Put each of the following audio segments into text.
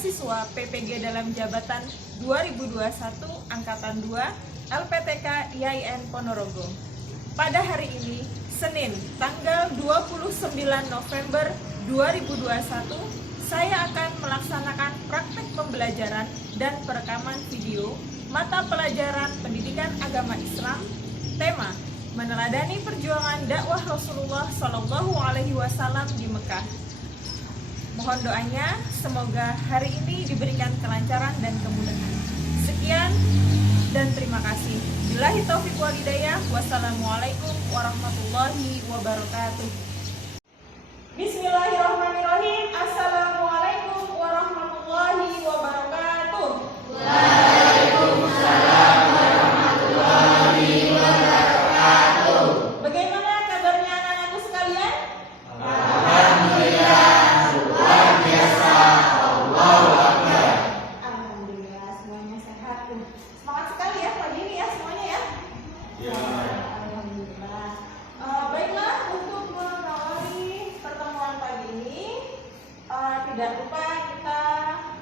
mahasiswa PPG dalam jabatan 2021 Angkatan 2 LPTK IAIN Ponorogo. Pada hari ini, Senin, tanggal 29 November 2021, saya akan melaksanakan praktek pembelajaran dan perekaman video mata pelajaran Pendidikan Agama Islam, tema meneladani perjuangan dakwah Rasulullah SAW di Mekah. Mohon doanya, semoga hari ini diberikan kelancaran dan kemudahan. Sekian dan terima kasih. Billahi taufiq wal hidayah. Wassalamualaikum warahmatullahi wabarakatuh. Bismillahirrahmanirrahim. Assalamualaikum warahmatullahi wabarakatuh. Waalaikumsalam warahmatullahi wabarakatuh. Bagaimana kabarnya anak-anakku sekalian? Alhamdulillah, luar biasa. Allahu Akbar. Alhamdulillah, semuanya sehat. Semangat sekali ya pagi ini ya semuanya ya. Ya. Alhamdulillah. Baiklah, untuk mengawali pertemuan pagi ini, tidak lupa kita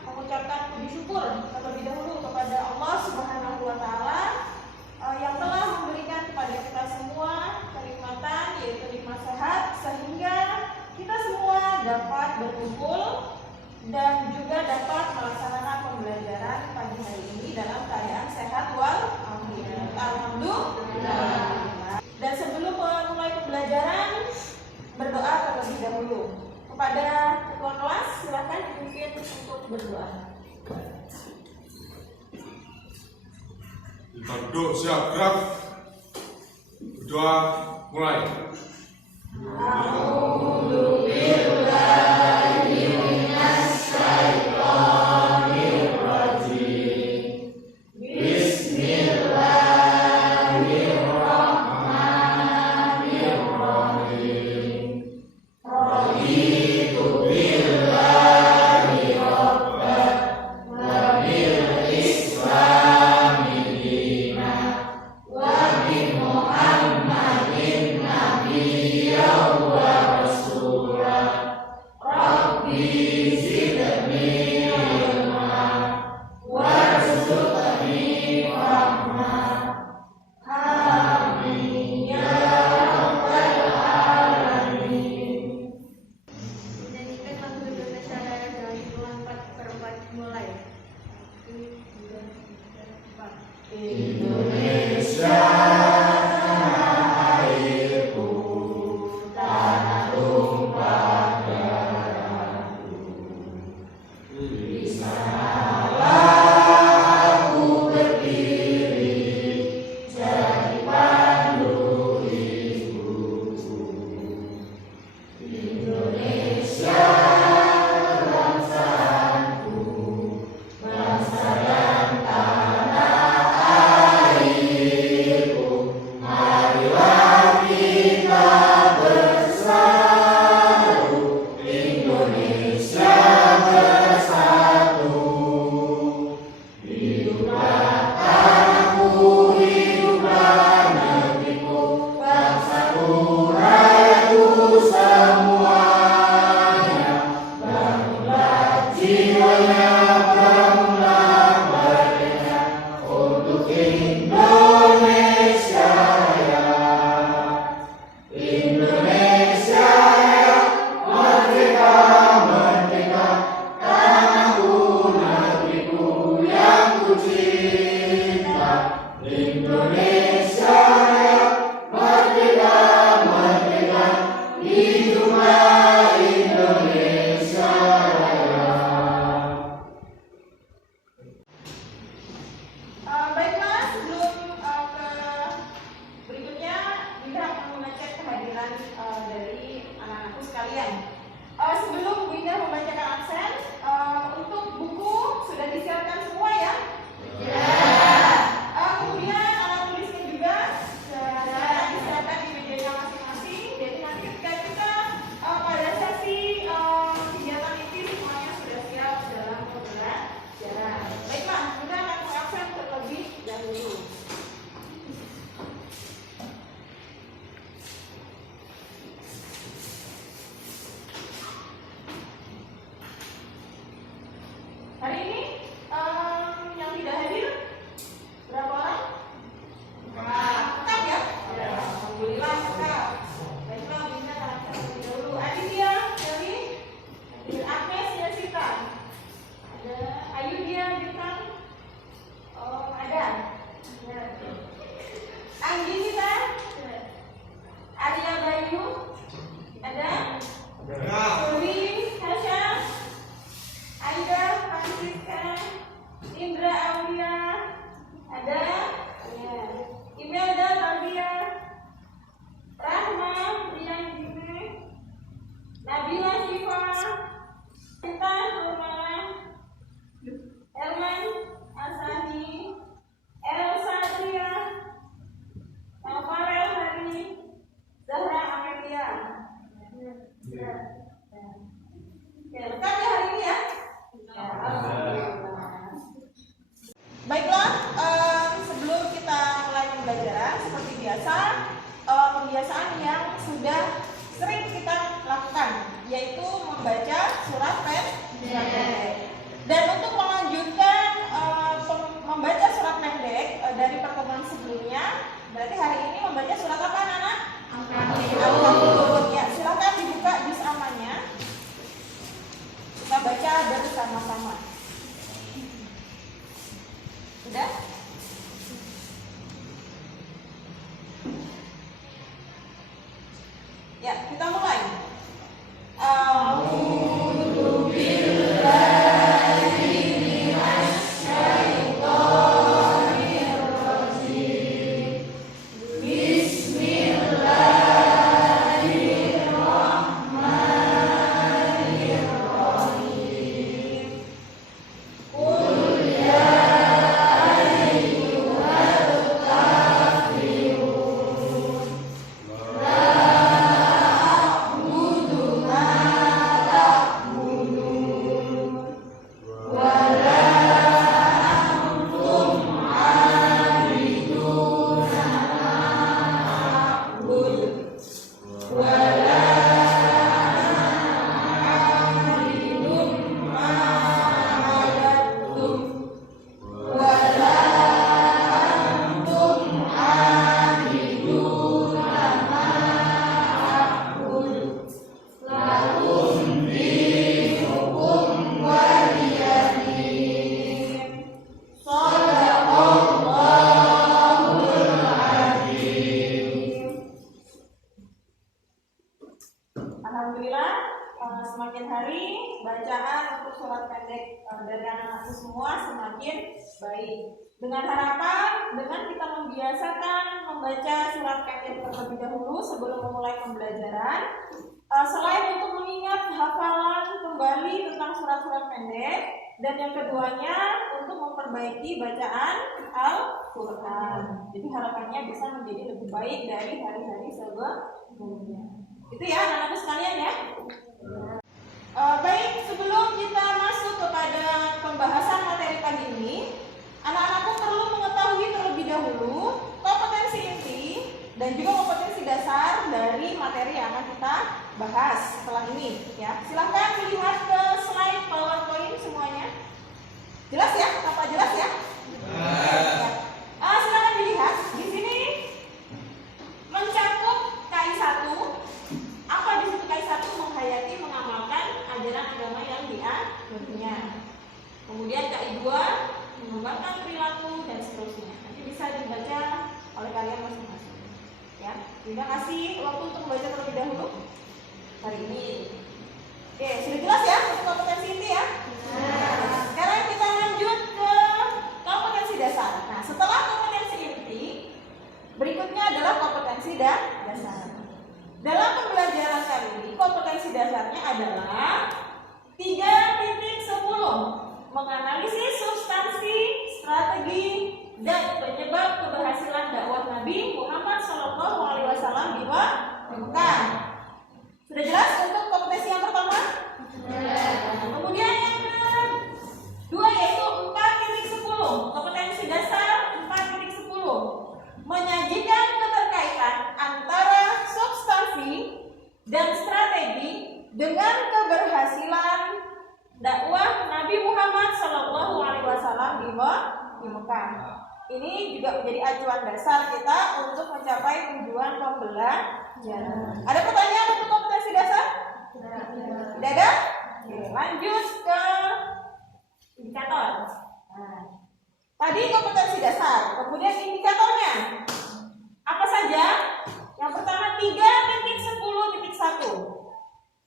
mengucapkan puji syukur terlebih dahulu kepada Allah Subhanahu wa Ta'ala yang telah memberikan kepada kita semua kenikmatan, yaitu nikmat sehat, sehingga kita semua dapat berkumpul dan juga dapat melaksanakan pembelajaran pagi hari ini dalam keadaan sehat walafiat. Alhamdulillah. Dan sebelum memulai pembelajaran, berdoa terlebih dahulu. Kepada ketua kelas, silakan dipimpin untuk berdoa. Kita duduk siap gerak. Berdoa mulai. kebiasaan yang sudah sering kita lakukan, yaitu membaca surat pendek. Dan untuk melanjutkan membaca surat pendek dari pertemuan sebelumnya, berarti hari ini membaca surat apa, anak-anak? Al-Ankabut. Ya, silakan dibuka juz amannya. Kita baca bersama-sama. Sudah? Ya, kita mulai. Alhamdulillah, semakin hari bacaan untuk surat pendek dari anak-anakku semua semakin baik. Dengan harapan, dengan kita membiasakan membaca surat pendek terlebih dahulu sebelum memulai pembelajaran, selain untuk mengingat hafalan kembali tentang surat-surat pendek, dan yang keduanya untuk memperbaiki bacaan Al-Quran. Jadi harapannya bisa menjadi lebih baik dari hari-hari sebelumnya. Itu ya anak-anakku sekalian ya. Baik, sebelum kita masuk kepada pembahasan materi pagi ini, anak-anakku perlu mengetahui terlebih dahulu kompetensi inti dan juga kompetensi dasar dari materi yang akan kita bahas setelah ini ya. Silahkan melihat ke slide PowerPoint semuanya. Jelas ya? Apa jelas ya? Ya. Silahkan dilihat di sini mencakup KI1. Apa di situ KI1? Menghayati, mengamalkan ajaran agama yang dianutnya. Kemudian KI2 mengembangkan perilaku dan seterusnya. Nanti bisa dibaca oleh kalian masing-masing. Ya, Bunda kasih waktu untuk membaca terlebih dahulu hari ini. Oke, sudah jelas ya untuk kompetensi inti ya? Sekarang kita lanjut ke kompetensi dasar. Nah, setelah kompetensi inti, berikutnya adalah kompetensi dasar. Dalam pembelajaran kali ini, kompetensi dasarnya adalah 3.10, menganalisis substansi, strategi, dan penyebab keberhasilan dakwah Nabi Muhammad SAW di Mekah. Sudah jelas untuk kompetensi yang pertama? Kemudian yang kedua yaitu 4.10, kompetensi dasar 4.10, menyajikan keterkaitan antara substansi dan strategi dengan keberhasilan dakwah Nabi Muhammad SAW di Mekah. Ini juga menjadi acuan dasar kita untuk mencapai tujuan pembelajaran. Ada pertanyaan untuk kompetensi dasar? Tidak ada? Oke, lanjut ke indikator. Nah, tadi kompetensi dasar, kemudian indikatornya apa saja? Yang pertama 3.10.1,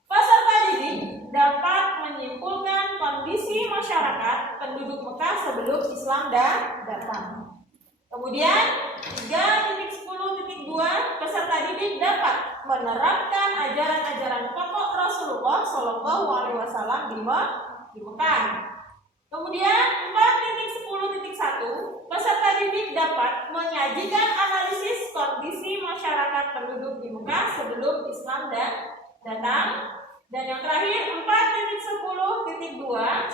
peserta didik dapat menyimpulkan kondisi masyarakat penduduk Mekah sebelum Islam datang. Kemudian 3.10.2, peserta didik dapat menerapkan ajaran-ajaran pokok Rasulullah SAW di Mekah. Kemudian 4.10.1, peserta didik dapat menyajikan analisis kondisi masyarakat penduduk di Mekah sebelum Islam datang. Dan yang terakhir 4.10.2,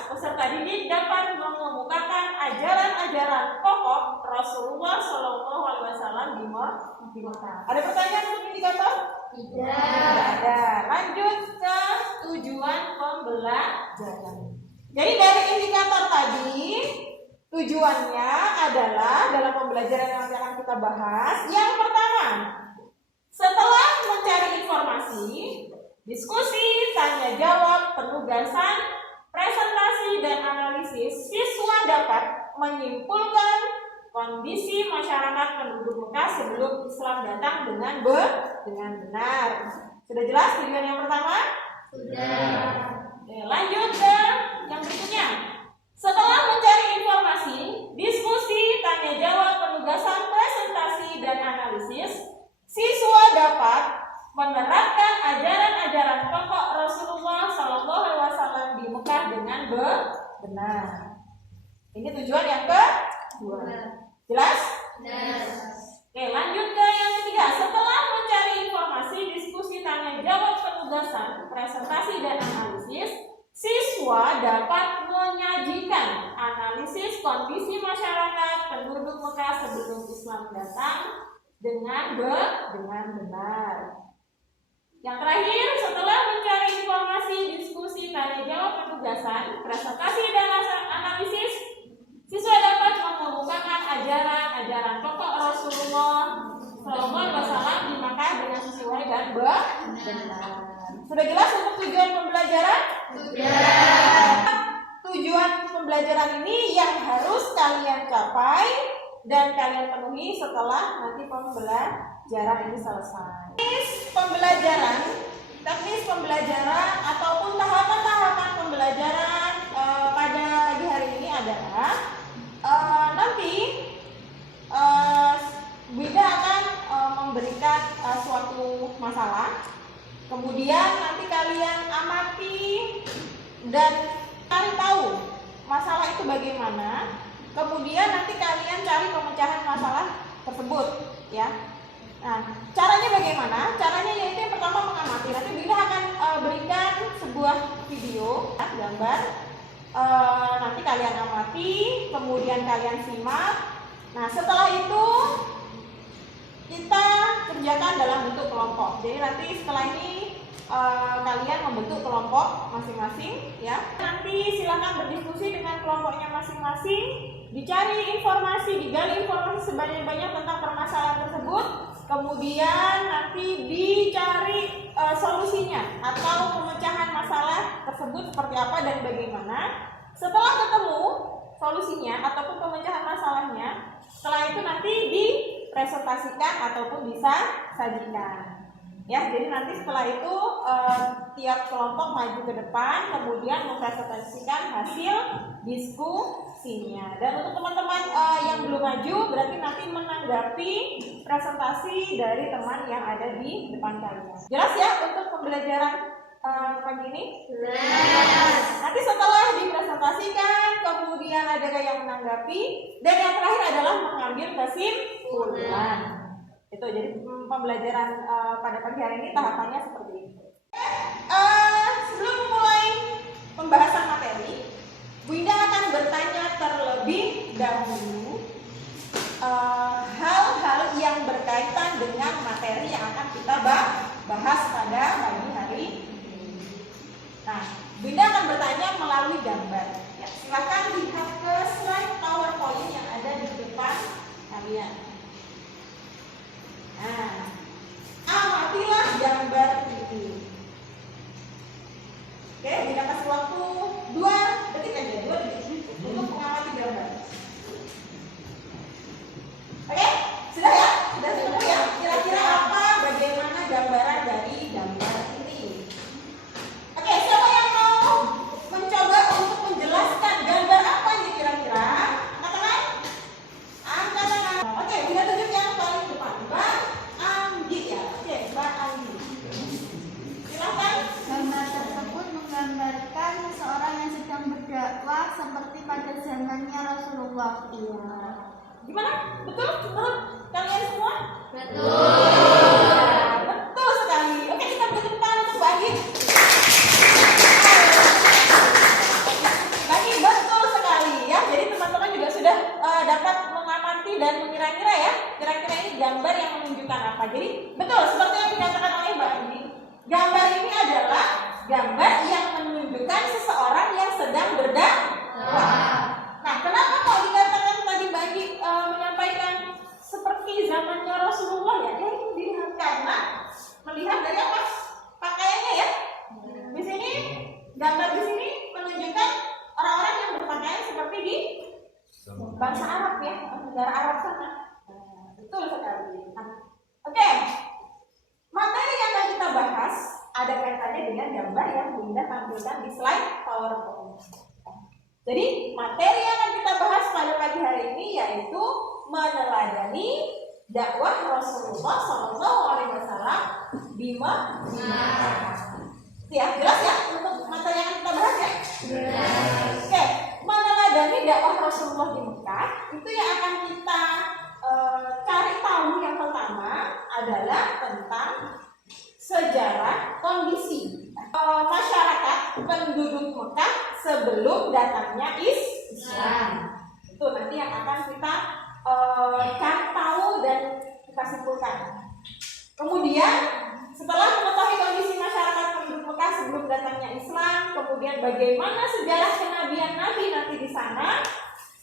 peserta didik dapat mengemukakan ajaran-ajaran pokok Rasulullah SAW di Mekah. Ada pertanyaan untuk indikator? Tidak ada. Lanjut ke tujuan pembelajaran. Jadi dari indikator tadi, tujuannya adalah dalam pembelajaran yang akan kita bahas. Yang pertama, setelah mencari informasi, diskusi, tanya jawab, penugasan, presentasi, dan analisis, siswa dapat menyimpulkan kondisi masyarakat penduduk Mekah sebelum Islam datang dengan benar. Sudah jelas tujuan yang pertama? Sudah. Lanjut ke yang berikutnya. Setelah mencari informasi, diskusi, tanya jawab, penugasan, presentasi, dan analisis, siswa dapat menerapkan ajaran-ajaran pokok Rasulullah SAW di Mekah dengan benar. Ini tujuan yang kedua. Jelas? Oke, lanjut ke yang ketiga. Setelah mencari informasi, diskusi, tanya jawab, penugasan, presentasi, dan analisis, siswa dapat menyajikan analisis kondisi masyarakat penduduk Mekah sebelum Islam datang dengan benar. Yang terakhir, setelah mencari informasi, diskusi, tanya jawab, penugasan, presentasi, dan analisis, siswa dapat mengemukakan ajaran-ajaran pokok Rasulullah SAW di Makkah dengan sesuai dan benar. Sudah jelas untuk tujuan pembelajaran? Sudah. Tujuan pembelajaran ini yang harus kalian capai dan kalian penuhi setelah nanti pembelajaran ini selesai. Teknis pembelajaran ataupun tahapan-tahapan pembelajaran pada pagi hari ini adalah nanti Bunda akan memberikan suatu masalah, kemudian nanti kalian amati dan cari tahu masalah itu bagaimana, kemudian nanti kalian cari pemecahan masalah tersebut, ya. Nah, caranya bagaimana? Caranya yaitu yang pertama mengamati. Nanti Bunda akan berikan sebuah video, gambar. Nanti kalian amati, kemudian kalian simak. Nah, setelah itu kita kerjakan dalam bentuk kelompok. Jadi nanti setelah ini kalian membentuk kelompok masing-masing, ya. Nanti silakan berdiskusi dengan kelompoknya masing-masing, dicari informasi, digali informasi sebanyak-banyak tentang permasalahan tersebut, kemudian nanti dicari solusinya atau pemecahan masalah tersebut seperti apa dan bagaimana. Setelah ketemu solusinya ataupun pemecahan masalahnya, setelah itu nanti dipresentasikan ataupun disajikan. Ya, jadi nanti setelah itu tiap kelompok maju ke depan, kemudian mempresentasikan hasil diskusinya. Dan untuk teman-teman yang belum maju, berarti nanti menanggapi presentasi dari teman yang ada di depan kalian. Jelas ya untuk pembelajaran pagi ini? Jelas. Nanti setelah dipresentasikan, kemudian ada yang menanggapi, dan yang terakhir adalah mengambil kesimpulan. Itu jadi pembelajaran pada pagi hari ini tahapannya seperti itu. Sebelum memulai pembahasan materi, Bunda akan bertanya terlebih dahulu hal-hal yang berkaitan dengan materi yang akan kita bahas pada pagi hari ini. Nah, Bunda akan bertanya melalui gambar. Ya, silakan lihat ke slide PowerPoint yang ada di depan kalian. Nah, amatilah gambar ini. Oke, Bunda kasih waktu 2 detik aja, 2 detik untuk mengamati gambar. Oke, sudah ya? Sudah ketemu ya? Kira-kira apa, bagaimana gambaran dari gambar ini? Oke, siapa yang mau mencoba untuk menjelaskan gambar apa ini kira-kira? Angkat tangan? Angkat tangan. Oke, Bunda tunjuk yang paling depan. Mbak Anggi ya? Oke, Mbak Anggi. Silahkan. Gambar tersebut menggambarkan seseorang yang sedang berdakwah seperti pada zamannya Rasulullah. Iya. Gimana? Betul? Menurut kalian semua? Betul. Betul sekali. Oke, kita beri tepuk tangan untuk Mbak Anggi. Mbak Anggi, betul sekali ya. Jadi teman-teman juga sudah dapat mengamati dan mengira-ngira ya. Kira-kira ini gambar yang menunjukkan apa. Jadi betul seperti yang dikatakan oleh Mbak Andi, gambar ini adalah gambar yang menunjukkan seseorang yang sedang berdakwah. Nah, kenapa kok dikatakan tadi Mbak Andi menyampaikan seperti zamannya Rasulullah ya? Ya itu dilihat karena melihat dari apa? Pakaiannya ya. Di sini gambar di sini menunjukkan orang-orang yang berpakaian seperti di bangsa Arab ya, negara Arab sana. Betul sekali. Nah, oke. Materi yang akan kita bahas ada kaitannya dengan gambar yang Bunda tampilkan di slide PowerPoint. Jadi materi yang akan kita bahas pada pagi hari ini yaitu meneladani dakwah Rasulullah SAW di Mekah. Ya, jelas ya untuk materi yang akan kita bahas ya? Oke, meneladani dakwah Rasulullah di Mekah itu yang akan kita cari tahu yang pertama adalah tentang sejarah kondisi masyarakat penduduk Mekah sebelum datangnya Islam. Itu nanti yang akan kita cari tahu dan kita simpulkan. Kemudian setelah mengetahui kondisi masyarakat penduduk Mekah sebelum datangnya Islam, kemudian bagaimana sejarah kenabian Nabi nanti di sana.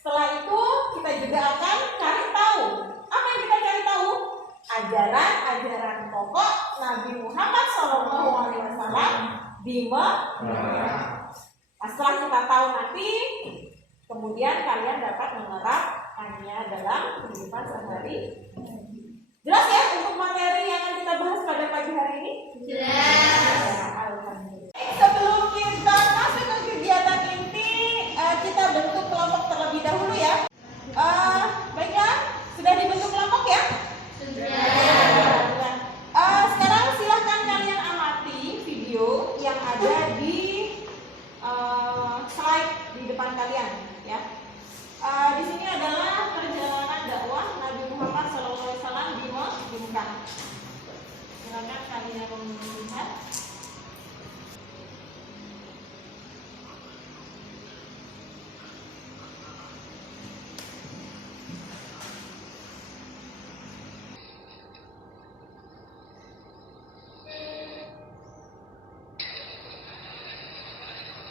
Setelah itu kita juga akan cari tahu. Apa yang kita cari tahu? Ajaran-ajaran pokok Nabi Muhammad SAW di Mekah. Nah, setelah kita tahu nanti, kemudian kalian dapat menerapkannya dalam kehidupan sehari. Jelas ya untuk materi yang akan kita bahas pada pagi hari ini? Jelas. Alhamdulillah. Sebelum kita masuk ke kegiatan inti, kita bentuk kelompok terlebih dahulu ya. Baiklah, sudah dibentuk kelompok ya? Sudah. Sekarang silahkan kalian amati video yang ada di slide di depan kalian ya. Di sini adalah perjalanan dakwah Nabi Muhammad SAW di Mekah. Silakan kalian melihat.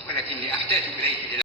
ولكني أحتاج إليك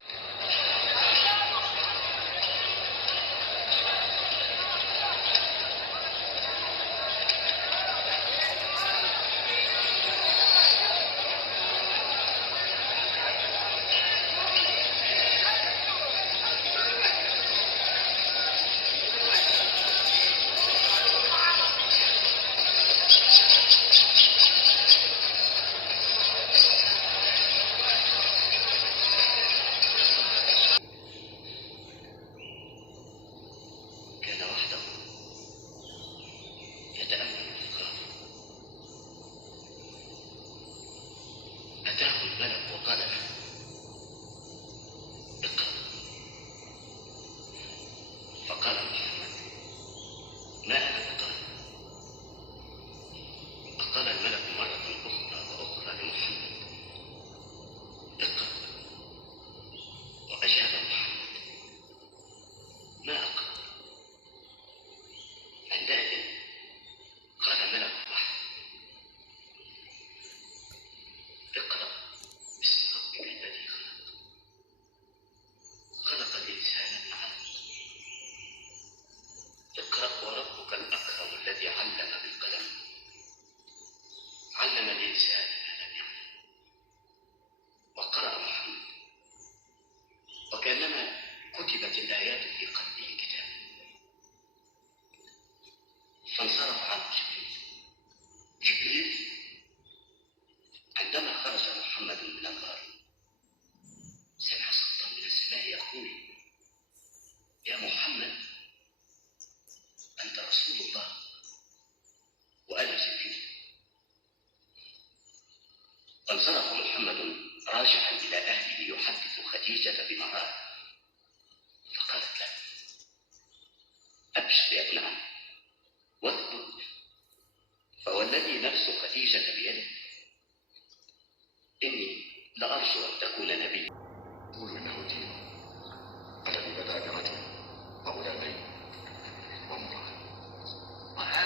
فانصرف عنه جبريل عندما خرج محمد من الغار سمع صوتا من السماء يقول يا محمد أنت رسول الله وأنا جبريل. فانصرف محمد راجعا إلى أهله يحدث خديجة بما رأى فقالت له أبشر يا ابن عم واثبت فوالذي نفس خديجة بيده إني لأرجو أن تكون نبيا. قولوا إنه دين الذي بدأ برجل أو رجلين وامرأة وهذا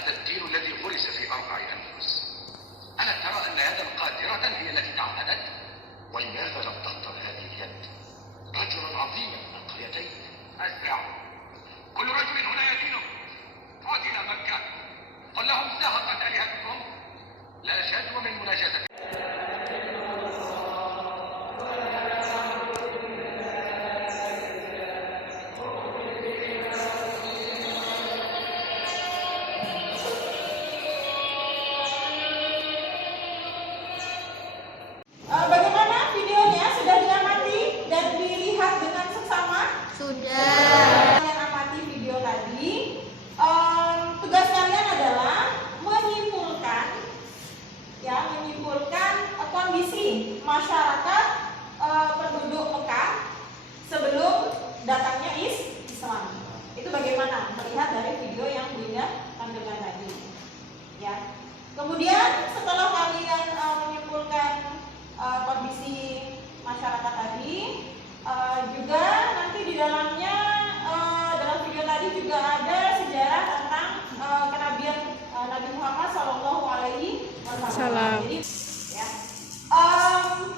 Nabi Muhammad Shallallahu Alaihi Wasallam. Salam. Jadi, ya.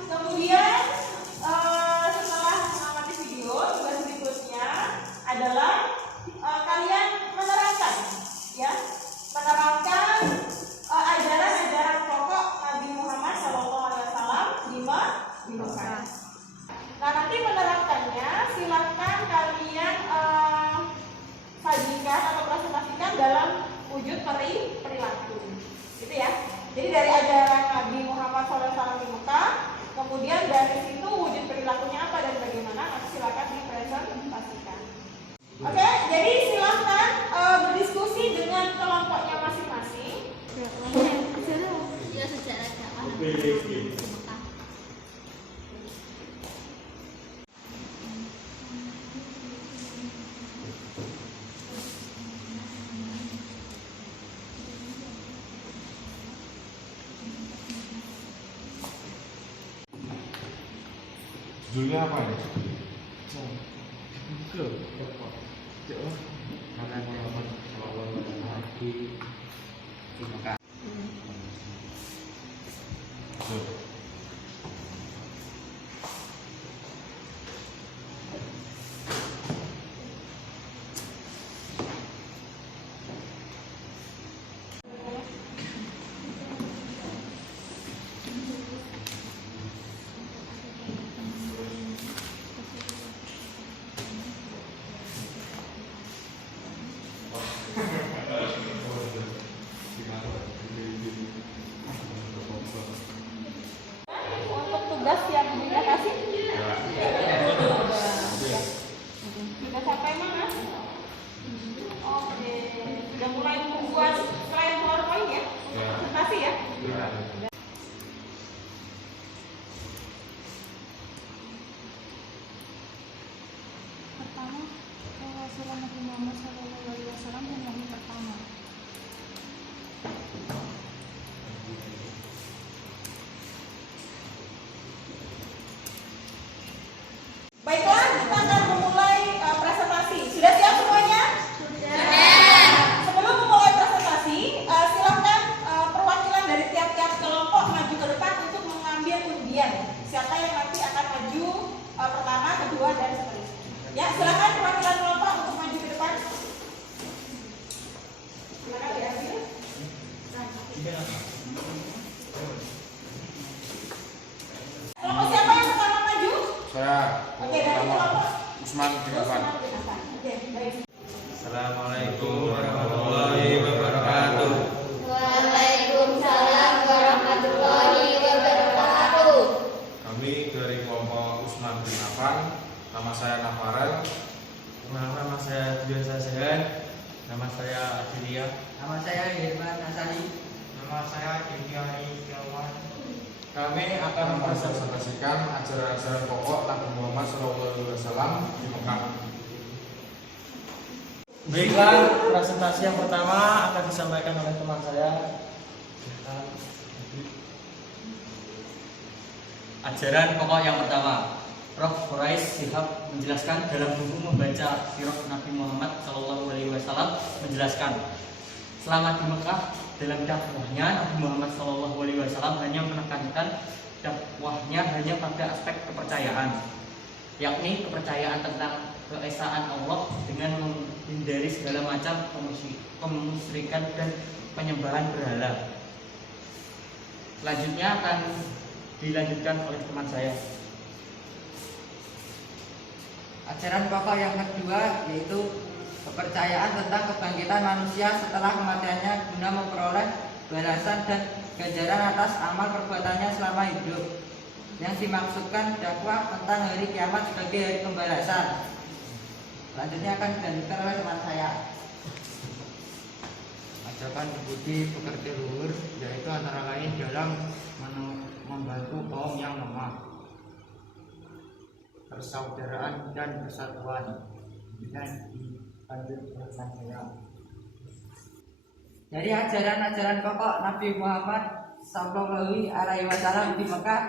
Kemudian setelah mengamati video, tugas berikutnya adalah kalian menerangkan, ya, menerangkan ajaran-ajaran pokok Nabi Muhammad SAW di Mekah. Nah, nanti menerangkannya silakan kalian sajikan atau presentasikan dalam wujud perilaku, gitu ya. Jadi dari ajaran Nabi Muhammad SAW di Mekah, kemudian dari situ wujud perilakunya apa dan bagaimana, nanti silakan dipresentasikan. Oke, jadi silakan berdiskusi dengan kelompoknya masing-masing. Ya sejarah dakwah. Judulnya apa ini? Untuk tugas yang Bunda kasih, sudah sampai mana? Oke, sudah mulai membuat slide PowerPoint ya? Presentasi ya? Pertama, Rasulullah Nabi Muhammad SAW dan wahyu pertama. Baiklah, kita akan memulai presentasi. Sudah siap semuanya? Sebelum memulai presentasi, silakan perwakilan dari tiap-tiap kelompok maju ke depan untuk mengambil undian. Siapa yang nanti akan maju pertama, kedua, dan seterusnya. Ya, silakan perwakilan kelompok untuk maju ke depan. Silakan diambil. Kelompok siapa yang pertama maju? Saya Oke, dari kelompok Usman Binapan. Oke, baik. Assalamualaikum warahmatullahi wabarakatuh. Waalaikumsalam warahmatullahi wabarakatuh. Kami dari kelompok Usman Binapan. Nama saya Nafarel. Nama saya Tujuan Sasehan. Nama saya Adilia. Nama saya Irfan Hasani. Nama saya Divyani Setiawan. Kami akan mempresentasikan ajaran-ajaran pokok Nabi Muhammad SAW di Mekah. Baiklah, presentasi yang pertama akan disampaikan oleh teman saya. Ajaran pokok yang pertama. Prof. Quraisy Shihab menjelaskan dalam buku membaca sirah Nabi Muhammad SAW menjelaskan selama di Mekah dalam dakwahnya Nabi Muhammad SAW hanya menekankan dakwahnya hanya pada aspek kepercayaan, yakni kepercayaan tentang keesaan Allah dengan menghindari segala macam kemusyrikan dan penyembahan berhala. Selanjutnya akan dilanjutkan oleh teman saya. Ajaran pokok yang kedua yaitu kepercayaan tentang kebangkitan manusia setelah kematiannya guna memperoleh balasan dan ganjaran atas amal perbuatannya selama hidup. Yang dimaksudkan dakwah tentang hari kiamat sebagai hari pembalasan. Selanjutnya akan dilanjutkan oleh teman saya. Ajakan budi pekerti luhur yaitu antara lain dalam membantu kaum yang lemah, persaudaraan dan persatuan. Dan dilanjut oleh saya. Dari ajaran-ajaran pokok Nabi Muhammad Sallallahu Alaihi Wasallam di Mekah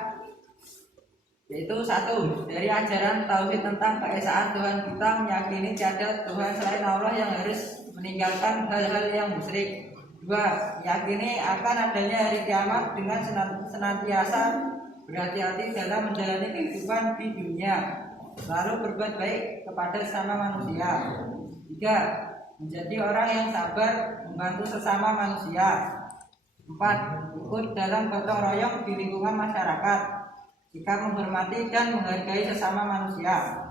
yaitu satu, dari ajaran tauhid tentang keesaan Tuhan kita, meyakini tiada Tuhan selain Allah yang harus meninggalkan hal-hal yang musyrik. 2. Yakini akan adanya hari kiamat dengan senantiasa berhati-hati dalam menjalani kehidupan di dunia, lalu berbuat baik kepada sesama manusia. 3. Menjadi orang yang sabar membantu sesama manusia. 4. Ikut dalam gotong royong di lingkungan masyarakat. Sikap menghormati dan menghargai sesama manusia.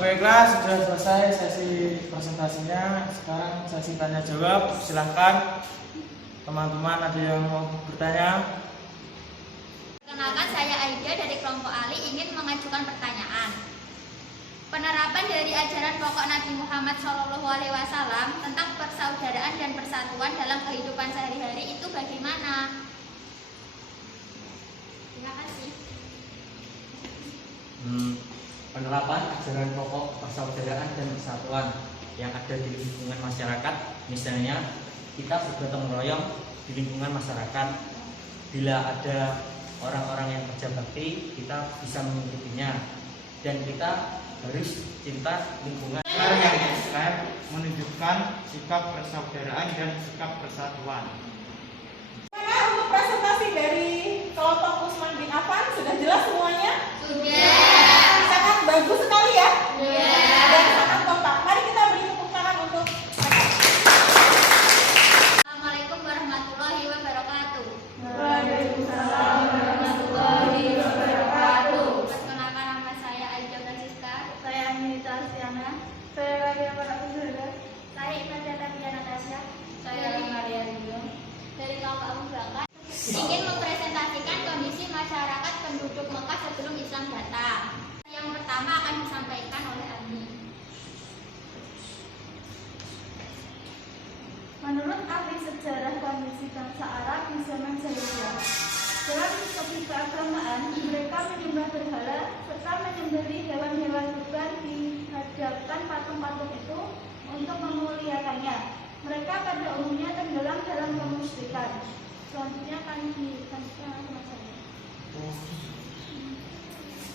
Baiklah, sudah selesai sesi presentasinya. Sekarang sesi tanya jawab. Silahkan teman-teman, ada yang mau bertanya? Perkenalkan, saya Aida dari kelompok Ali ingin mengajukan pertanyaan. Penerapan dari ajaran pokok Nabi Muhammad SAW tentang persaudaraan dan persatuan dalam kehidupan sehari-hari itu bagaimana? Terima kasih. Penerapan ajaran pokok persaudaraan dan persatuan yang ada di lingkungan masyarakat, misalnya kita bergotong royong di lingkungan masyarakat. Bila ada orang-orang yang kerja bakti, kita bisa mengikutinya, dan kita harus cinta lingkungan. Yang konsisten menunjukkan sikap persaudaraan dan sikap persatuan. Mana untuk presentasi dari kelompok Usman bin Affan? Sudah jelas semuanya? Sudah. Sangat bagus sekali ya? Dan sangat kompak. Mari kita beri tepuk tangan untuk mereka. Assalamualaikum warahmatullahi wabarakatuh. Waalaikumsalam warahmatullahi wabarakatuh. Perkenalkan, nama saya Aida Francisca. Saya Anita Astiana. Saya Maria Parakusada. Saya Ibadah Tabian Natasha. Saya Maria Rindu. Dari kelompok Abu Bakar ingin mempresentasikan kondisi masyarakat penduduk Mekah sebelum Islam datang. Yang pertama akan disampaikan oleh Abi. Menurut ahli sejarah kondisi bangsa Arab di zaman jahiliyah, dalam keagamaan mereka menyembah berhala serta menyembelih hewan-hewan kurban di hadapan patung-patung itu untuk memuliakannya. Mereka pada umumnya tenggelam dalam kemusyrikan. Selanjutnya akan dilanjutkan sama saya.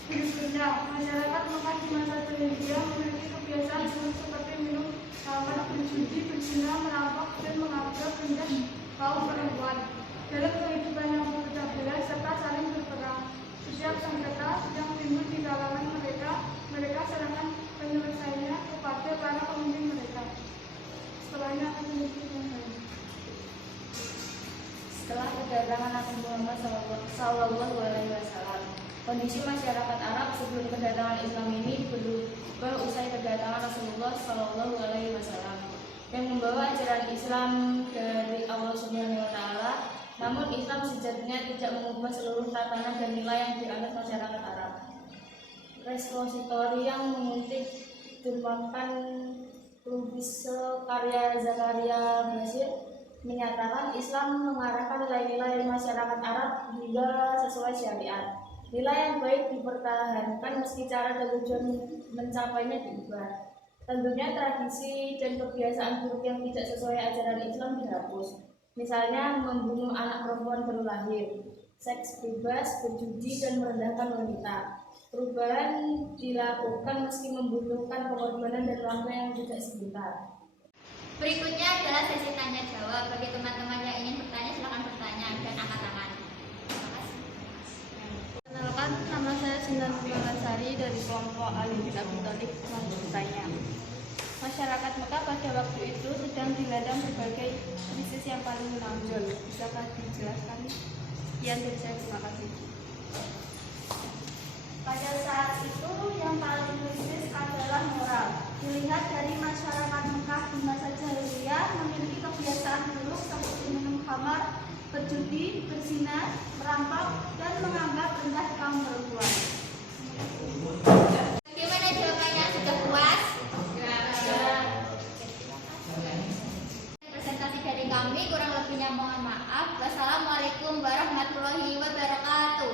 Berikutnya, masyarakat Mekah di masa jahiliyah memiliki kebiasaan seperti minum khamar, berjudi, berzina, merampok, dan menganggap rendah kaum perempuan. Dalam kehidupan yang berpecah belah serta saling berperang, setiap sengketa yang timbul di kalangan mereka serahkan penyelesaiannya kepada para pemimpin mereka. Setelahnya akan dilanjutkan saya. Setelah kedatangan Nabi Muhammad SAW, kondisi masyarakat Arab sebelum kedatangan Islam ini berubah usai kedatangan Rasulullah SAW yang membawa ajaran Islam dari Allah Subhanahu wa Ta'ala. Namun Islam sejatinya tidak mengubah seluruh tatanan dan nilai yang dianut masyarakat Arab. Repositori yang mengutip Durmakan Lubise karya Zakaria Basir menyatakan Islam mengarahkan nilai-nilai masyarakat Arab hingga sesuai syariat. Nilai yang baik dipertahankan meski cara dan tujuan mencapainya diubah. Tentunya tradisi dan kebiasaan buruk yang tidak sesuai ajaran Islam dihapus. Misalnya membunuh anak perempuan baru lahir, seks bebas, berjudi, dan merendahkan wanita. Perubahan dilakukan meski membutuhkan pengorbanan dan waktu yang tidak sebentar. Berikutnya adalah sesi tanya jawab. Bagi teman-teman yang ingin bertanya, silakan bertanya dan angkat tangan. Terima kasih. Perkenalkan, nama saya Sinta Nurmansari dari kelompok Ali bin Abi Thalib. Mau bertanya, masyarakat Mekah pada waktu itu sedang dilanda berbagai krisis yang paling menonjol. Bisakah dijelaskan? Sekian dari saya, terima kasih. Pada saat itu yang paling kritis adalah moral. Dilihat dari masyarakat Mekah di masa jahiliyah memiliki kebiasaan buruk seperti minum khamar, berjudi, berzina, merampok, dan menganggap rendah kaum perempuan. Bagaimana jawabannya? Sudah puas? Presentasi dari kami, kurang lebihnya mohon maaf. Wassalamualaikum warahmatullahi wabarakatuh.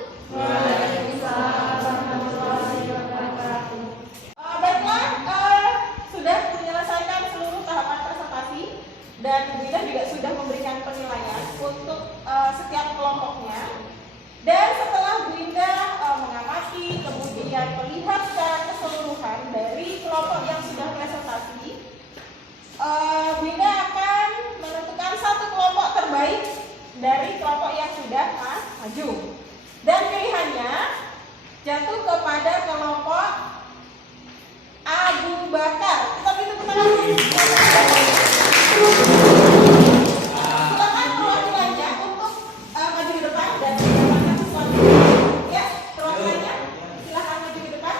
Baiklah, sudah menyelesaikan seluruh tahapan presentasi dan Bu Ida juga sudah memberikan penilaian untuk setiap kelompoknya. Dan setelah Bu Ida mengamati, kemudian melihat secara keseluruhan dari kelompok yang sudah presentasi, Bu Ida akan menentukan satu kelompok maju. Dan pilihannya jatuh kepada kelompok Abu Bakar. Kita beri tepuk tangan. Silakan perwakilannya untuk maju ke depan dan mendapatkan sesuatu. Ya, perwakilannya silakan maju ke depan.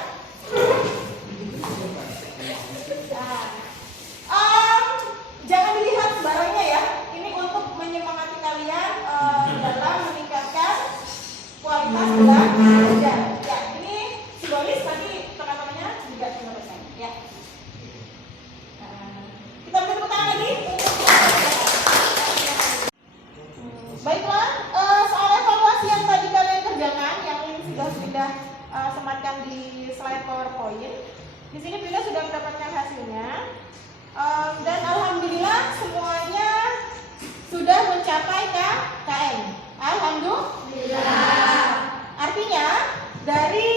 Jangan dilihat barangnya ya. Ini untuk menyemangati kalian dalam meningkatkan kualitas belajar. Ya, ini simbolis tapi teman-temannya juga mendapatkan. Ya. Kita beri tepuk tangan lagi untuk baiklah, soal evaluasi yang tadi kalian kerjakan, yang sudah sematkan di slide PowerPoint. Di sini Bunda sudah mendapatkan hasilnya. Dan alhamdulillah semuanya sudah mencapai KKM. Alhamdulillah. Artinya dari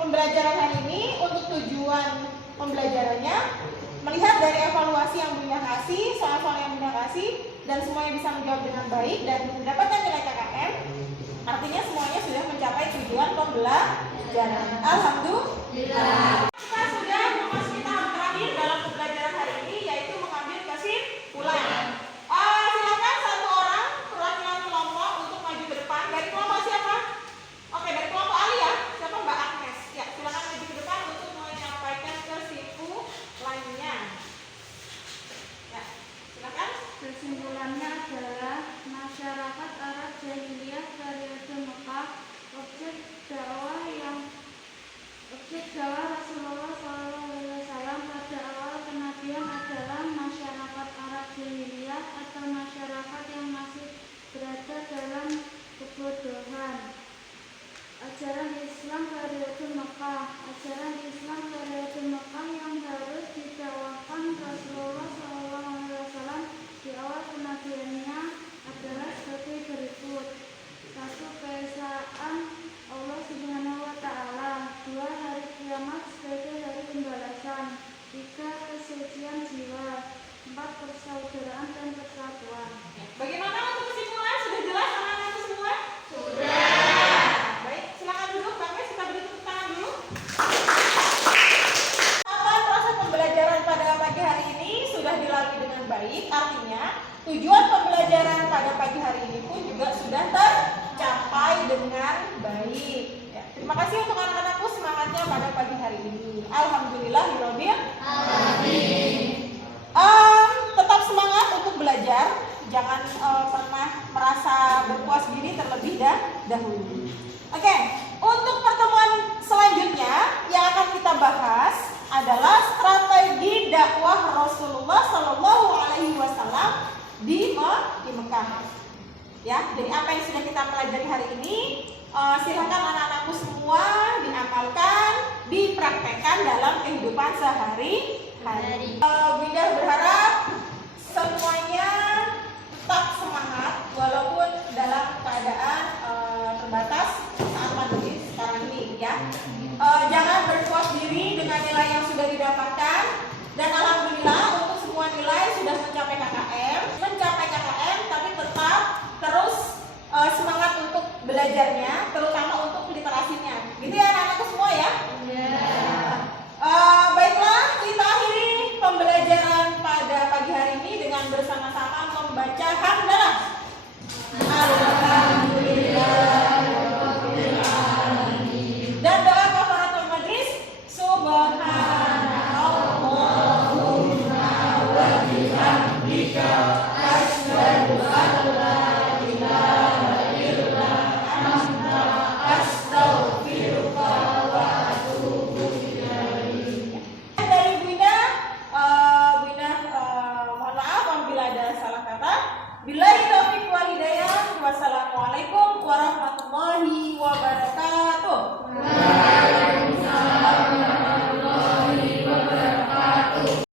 pembelajaran hari ini untuk tujuan pembelajarannya melihat dari evaluasi yang Bunda kasih, soal-soal yang Bunda kasih, dan semuanya bisa menjawab dengan baik dan mendapatkan nilai KKM. Artinya semuanya sudah mencapai tujuan pembelajaran. Alhamdulillah. Kita sudah memasuki tahap terakhir dalam pembelajaran hari ini, yaitu mengambil kesimpulan. Silakan satu orang perwakilan kelompok untuk maju ke depan. Dari kelompok siapa? Oke, dari kelompok Ali ya. Siapa? Mbak Agnes. Ya, silakan maju ke depan untuk menyampaikan kesimpulannya. Ya, silakan. Kesimpulannya adalah masyarakat Arab Jahiliyah periode Mekah, objek dakwah Rasulullah SAW pada awal kenabian adalah masyarakat Arab Jahiliyah atau masyarakat yang masih berada dalam kebodohan. Ajaran Islam periode Mekah. Ajaran Islam periode Mekah yang harus didakwahkan Rasulullah SAW di awal kenabiannya adalah sebagai berikut. 1. Keesaan Allah Subhanahu wa Ta'ala. 2. Hari kiamat sebagai hari pembalasan. 3. Kesucian jiwa. 4. Persaudaraan dan persatuan. Bagaimana untuk kesimpulan? Sudah jelas anak-anakku semua? Sudah. Baik, silakan duduk. Kami kita beri tepuk tangan dulu. Proses pembelajaran pada pagi hari ini sudah dilalui dengan baik. Artinya tujuan pembelajaran pada pagi hari ini pun juga sudah tercapai dengan baik. Ya, terima kasih untuk anak-anakku semangatnya pada pagi hari ini. Alhamdulillahirabbil alamin. Tetap semangat untuk belajar. Jangan pernah merasa berpuas diri terlebih dahulu. Oke, untuk pertemuan selanjutnya yang akan kita bahas adalah strategi dakwah Rasulullah SAW di Mekah. Ya, jadi apa yang sudah kita pelajari hari ini, silakan anak-anakku semua diamalkan, dipraktekkan dalam kehidupan sehari-hari. Bunda berharap semuanya tetap semangat walaupun dalam keadaan terbatas saat pandemi sekarang ini, ya. Jangan berpuas diri dengan nilai yang sudah didapatkan.